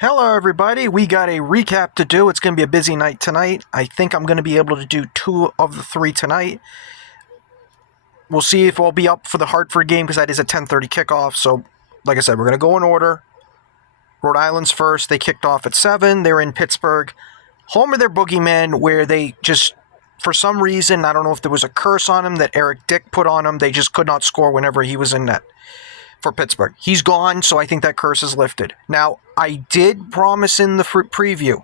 Hello, everybody. We got a recap to do. It's going to be a busy night tonight. I think I'm going to be able to do 2 of the 3 tonight. We'll see if I'll be up for the Hartford game because that is a 10:30 kickoff. So, like I said, we're going to go in order. Rhode Island's first. They kicked off at 7. They're in Pittsburgh. Home of their boogeyman, where they just, for some reason, I don't know if there was a curse on him that Eric Dick put on him, they just could not score whenever he was in net for Pittsburgh. He's gone, so I think that curse is lifted. Now, I did promise in the preview.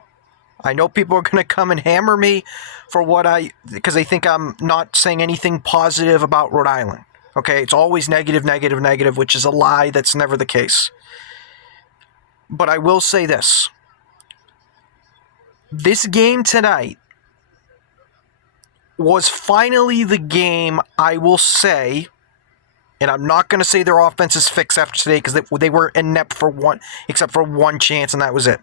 I know people are going to come and hammer me for because they think I'm not saying anything positive about Rhode Island. Okay, it's always negative, negative, negative, which is a lie. That's never the case. But I will say this. This game tonight was finally the game, I will say, and I'm not going to say their offense is fixed after today because they were inept for one, except for one chance, and that was it.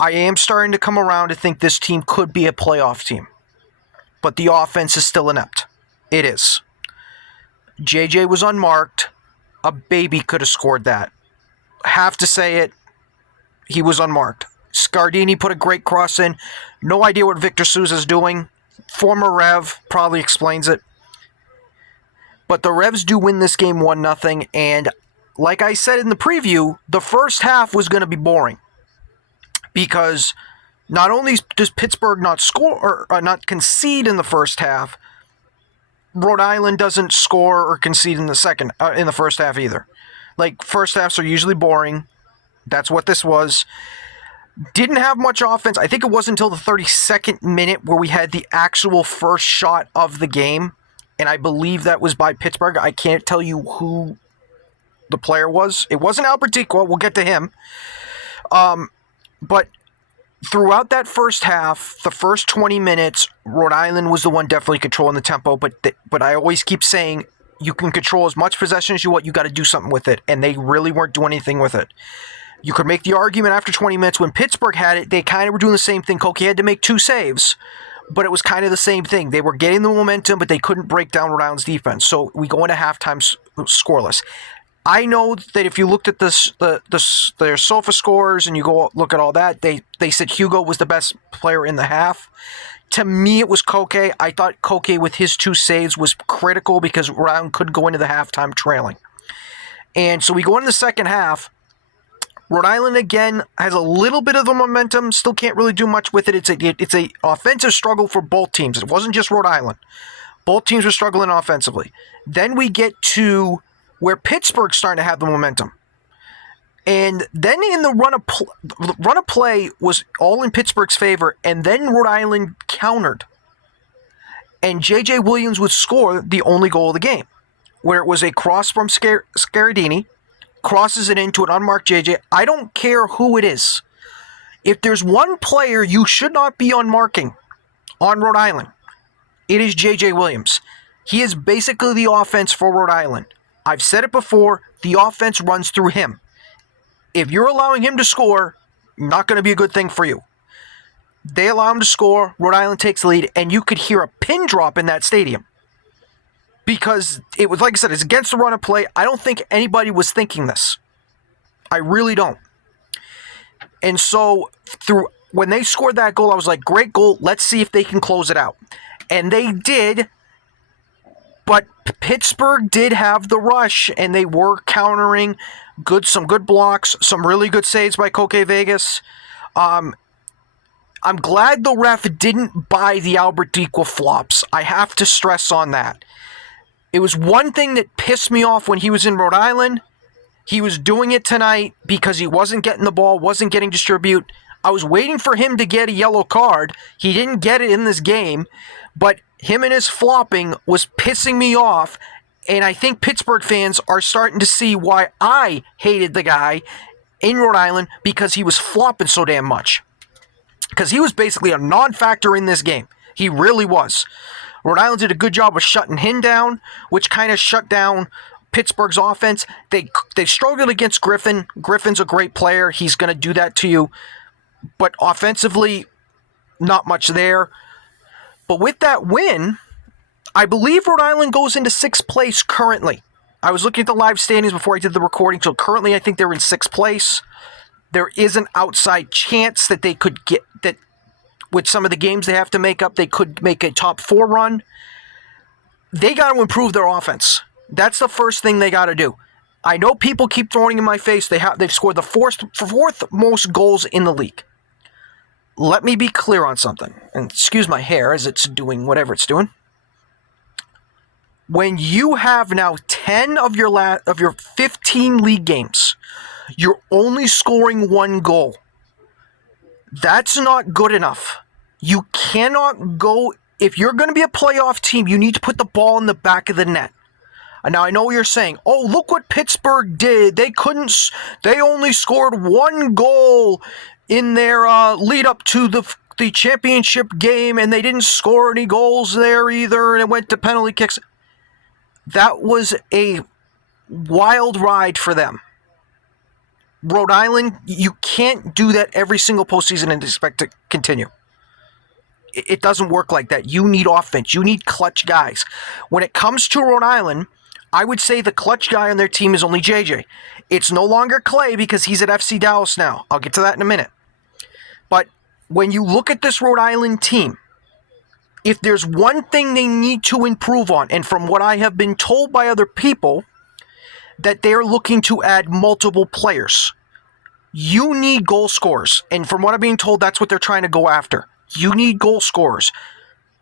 I am starting to come around to think this team could be a playoff team, but the offense is still inept. It is. JJ was unmarked. A baby could have scored that. Have to say it. He was unmarked. Scardini put a great cross in. No idea what Victor Souza's doing. Former Rev probably explains it. But the Revs do win this game 1-0, and like I said in the preview, the first half was going to be boring. Because not only does Pittsburgh not score or not concede in the first half, Rhode Island doesn't score or concede in the first half either. Like, first halves are usually boring. That's what this was. Didn't have much offense. I think it wasn't until the 32nd minute where we had the actual first shot of the game, and I believe that was by Pittsburgh. I can't tell you who the player was. It wasn't Albertico. We'll get to him. But throughout that first half, the first 20 minutes, Rhode Island was the one definitely controlling the tempo. But I always keep saying, you can control as much possession as you want. You got to do something with it. And they really weren't doing anything with it. You could make the argument after 20 minutes when Pittsburgh had it, they kind of were doing the same thing. Koke had to make 2 saves, but it was kind of the same thing. They were getting the momentum, but they couldn't break down Rhode Island's defense. So we go into halftime scoreless. I know that if you looked at their sofa scores and you go look at all that, they said Hugo was the best player in the half. To me, it was Koke. I thought Koke with his 2 saves was critical because Rhode Island couldn't go into the halftime trailing. And so we go into the second half. Rhode Island, again, has a little bit of the momentum, still can't really do much with it. It's a offensive struggle for both teams. It wasn't just Rhode Island. Both teams were struggling offensively. Then we get to where Pittsburgh's starting to have the momentum. And then in the run of play was all in Pittsburgh's favor, and then Rhode Island countered. And J.J. Williams would score the only goal of the game, where it was a cross from Scardini, crosses it into an unmarked JJ. I don't care who it is. If there's one player you should not be unmarking on Rhode Island, it is JJ Williams. He is basically the offense for Rhode Island. I've said it before, the offense runs through him. If you're allowing him to score, not going to be a good thing for you. They allow him to score, Rhode Island takes the lead, and you could hear a pin drop in that stadium. Because it was, like I said, it's against the run of play. I don't think anybody was thinking this. I really don't. And so when they scored that goal, I was like, great goal. Let's see if they can close it out. And they did. But Pittsburgh did have the rush, and they were countering some good blocks, some really good saves by Koke Vegas. I'm glad the ref didn't buy the Albertico flops. I have to stress on that. It was one thing that pissed me off when he was in Rhode Island. He was doing it tonight because he wasn't getting the ball, wasn't getting distribute. I was waiting for him to get a yellow card. He didn't get it in this game, but him and his flopping was pissing me off, and I think Pittsburgh fans are starting to see why I hated the guy in Rhode Island because he was flopping so damn much. Because he was basically a non-factor in this game. He really was. Rhode Island did a good job of shutting him down, which kind of shut down Pittsburgh's offense. They struggled against Griffin. Griffin's a great player. He's going to do that to you. But offensively, not much there. But with that win, I believe Rhode Island goes into 6th place currently. I was looking at the live standings before I did the recording, so currently I think they're in 6th place. There is an outside chance that they could get that with some of the games they have to make up, they could make a top 4 run. They got to improve their offense. That's the first thing they got to do. I know people keep throwing in my face they've scored the fourth most goals in the league. Let me be clear on something. And excuse my hair as it's doing whatever it's doing. When you have now 10 of your 15 league games, you're only scoring 1 goal. That's not good enough. You cannot go, if you're going to be a playoff team, you need to put the ball in the back of the net. Now, I know you're saying, oh, look what Pittsburgh did. They only scored 1 goal in their lead up to the championship game, and they didn't score any goals there either, and it went to penalty kicks. That was a wild ride for them. Rhode Island, you can't do that every single postseason and expect to continue. It doesn't work like that. You need offense. You need clutch guys. When it comes to Rhode Island, I would say the clutch guy on their team is only JJ. It's no longer Clay because he's at FC Dallas now. I'll get to that in a minute. But when you look at this Rhode Island team, if there's one thing they need to improve on, and from what I have been told by other people, that they're looking to add multiple players. You need goal scorers. And from what I'm being told, that's what they're trying to go after. You need goal scorers.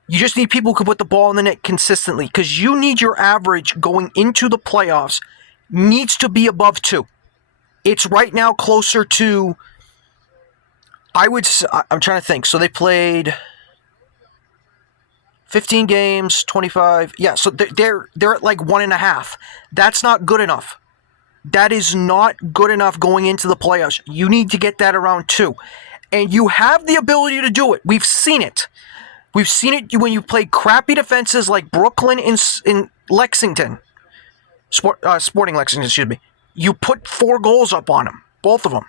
You just need people who can put the ball in the net consistently, because you need your average going into the playoffs needs to be above 2. It's right now closer to, I'm trying to think. So they played 15 games, 25. Yeah, so they're at like 1.5. That's not good enough. That is not good enough going into the playoffs. You need to get that around 2. And you have the ability to do it. We've seen it. We've seen it when you play crappy defenses like Brooklyn in Lexington. Sporting Lexington, excuse me. You put 4 goals up on them, both of them.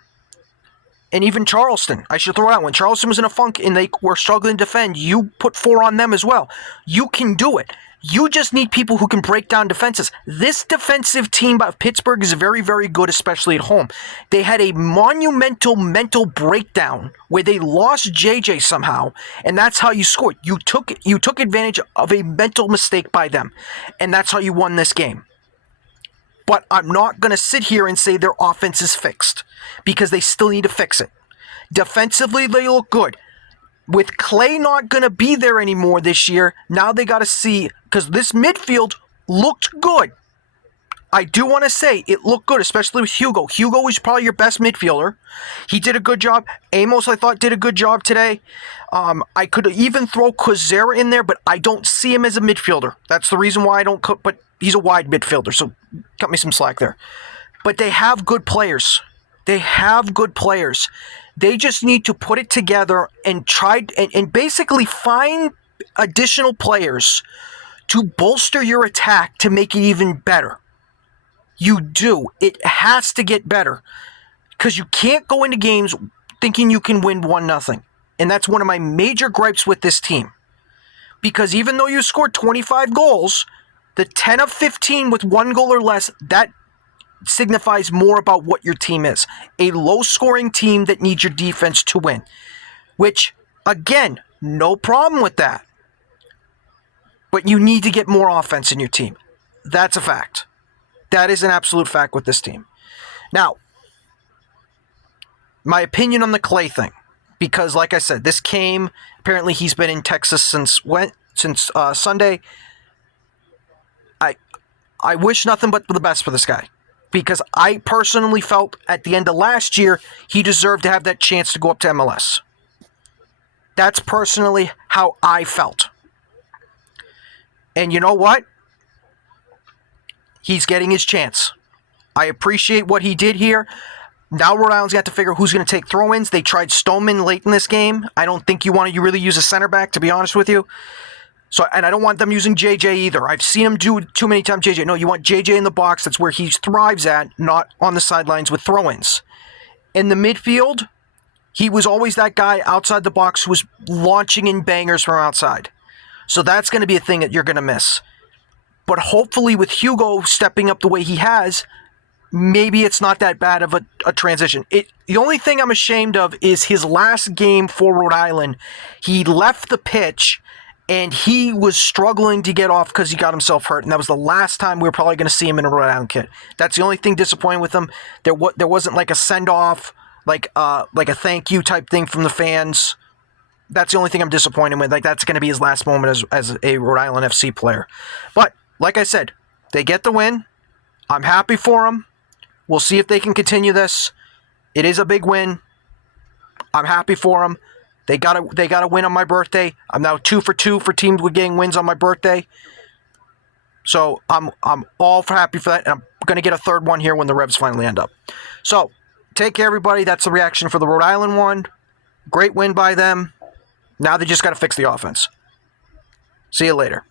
And even Charleston, I should throw it out. When Charleston was in a funk and they were struggling to defend, you put 4 on them as well. You can do it. You just need people who can break down defenses. This defensive team by Pittsburgh is very, very good, especially at home. They had a monumental mental breakdown where they lost JJ somehow, and that's how you scored. You took advantage of a mental mistake by them, and that's how you won this game. But I'm not going to sit here and say their offense is fixed, because they still need to fix it. Defensively, they look good. With Clay not going to be there anymore this year, now they got to see, because this midfield looked good. I do want to say it looked good, especially with Hugo. Hugo was probably your best midfielder. He did a good job. Amos, I thought, did a good job today. I could even throw Kozera in there, but I don't see him as a midfielder. That's the reason why I don't cook, but he's a wide midfielder, so cut me some slack there. But they have good players. They have good players. They just need to put it together and try and basically find additional players to bolster your attack to make it even better. You do. It has to get better, because you can't go into games thinking you can win 1-0. And that's one of my major gripes with this team. Because even though you scored 25 goals, the 10 of 15 with 1 goal or less, that signifies more about what your team is. A low-scoring team that needs your defense to win. Which, again, no problem with that. But you need to get more offense in your team. That's a fact. That is an absolute fact with this team. Now, my opinion on the Clay thing. Because, like I said, this came, apparently he's been in Texas since Sunday. I wish nothing but the best for this guy. Because I personally felt at the end of last year, he deserved to have that chance to go up to MLS. That's personally how I felt. And you know what? He's getting his chance. I appreciate what he did here. Now Rhode Island's got to figure who's going to take throw-ins. They tried Stoneman late in this game. I don't think you want to really use a center back, to be honest with you. So, and I don't want them using JJ either. I've seen him do too many times JJ. No, you want JJ in the box. That's where he thrives at, not on the sidelines with throw-ins. In the midfield, he was always that guy outside the box who was launching in bangers from outside. So that's going to be a thing that you're going to miss. But hopefully with Hugo stepping up the way he has, maybe it's not that bad of a transition. The only thing I'm ashamed of is his last game for Rhode Island. He left the pitch and he was struggling to get off because he got himself hurt, and that was the last time we were probably going to see him in a Rhode Island kit. That's the only thing disappointing with him. There wasn't like a send-off, like a thank you type thing from the fans. That's the only thing I'm disappointed with. Like, that's going to be his last moment as a Rhode Island FC player. But, like I said, they get the win. I'm happy for them. We'll see if they can continue this. It is a big win. I'm happy for them. They got to win on my birthday. I'm now 2 for 2 for teams with getting wins on my birthday. So I'm all happy for that. And I'm going to get a third one here when the Revs finally end up. So take care, everybody. That's the reaction for the Rhode Island one. Great win by them. Now they just got to fix the offense. See you later.